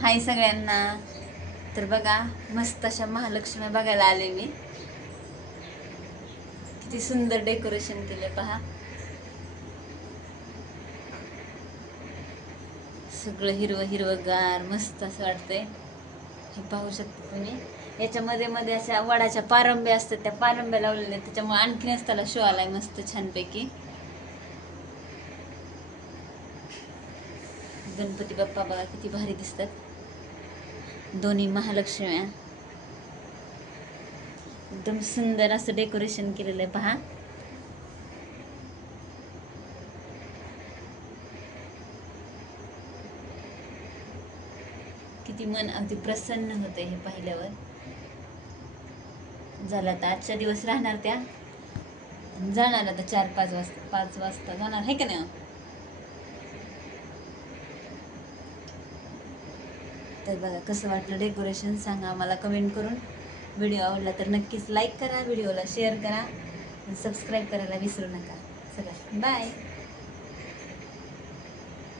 हाय सगळ्यांना. तर बघा मस्त अशा महालक्ष्मी बघायला आले मी. किती सुंदर डेकोरेशन केले पहा. सगळं हिरवं हिरवंगार मस्त असं वाटतंय. हे पाहू शकता तुम्ही. याच्यामध्ये मध्ये अशा वडाच्या पारंब्या असतात, त्या पारंब्या लावलेल्या, त्याच्यामुळे आणखीनच त्याला शो आलाय मस्त छानपैकी. गणपती बाप्पा बघा किती भारी दिसतात. दोन्ही महालक्ष्म्या एकदम सुंदर असं डेकोरेशन केलेलं आहे पहा. किती मन अगदी प्रसन्न होते हे पाहिल्यावर. झाला तर आजच्या दिवस राहणार, त्या जाणार आता 4-5 वाजता जाणार आहे का नाही. तर बघा कसं वाटलं डेकोरेशन सांगा मला कमेंट करून. व्हिडिओ आवडला तर नक्कीच लाईक करा, व्हिडिओला शेअर करा, सबस्क्राईब करायला विसरू नका. चला बाय.